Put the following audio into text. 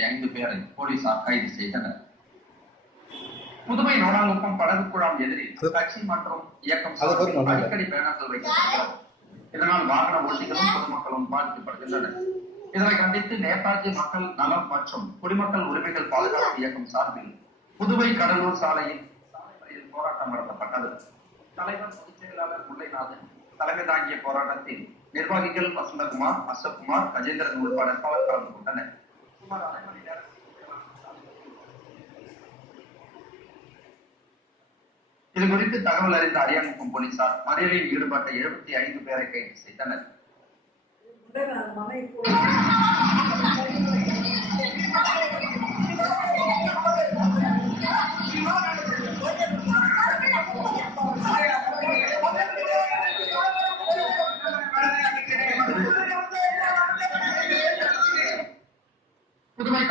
25 பேரை போலீசார் கைது செய்தனர். புதுவை நோனாங்குப்பம் படகு குழாம் எதிரில் கட்சி மற்றும் இயக்கம் அடிக்கடி பேனர்கள் வைக்கப்படுகிறது. இதனால் வாகன ஓட்டிகளும் பொதுமக்களும் பாதிக்கப்படுகின்றனர். இதனை கண்டித்து நேதாஜி மக்கள் நலம் மற்றும் குடிமக்கள் உரிமைகள் பாதுகாப்பு இயக்கம் சார்பில் புதுவை கடலூர் சாலையில் போராட்டம் நடத்தப்பட்டது. தலைவர் பொதுச் செயலாளர் முல்லைநாதன் தலைமை தாங்கிய போராட்டத்தில் நிர்வாகிகள் வசந்தகுமார், அசோக்குமார், கஜேந்திரன் உட்பட பலர் கலந்து கொண்டனர். சுமார் அரை மணி நேரம் இது குறித்து தகவல் அறிந்த அரியாங்குப்பம் போலீசார் மறியலில் ஈடுபட்ட 75 பேரை கைது செய்தனர். புதுவை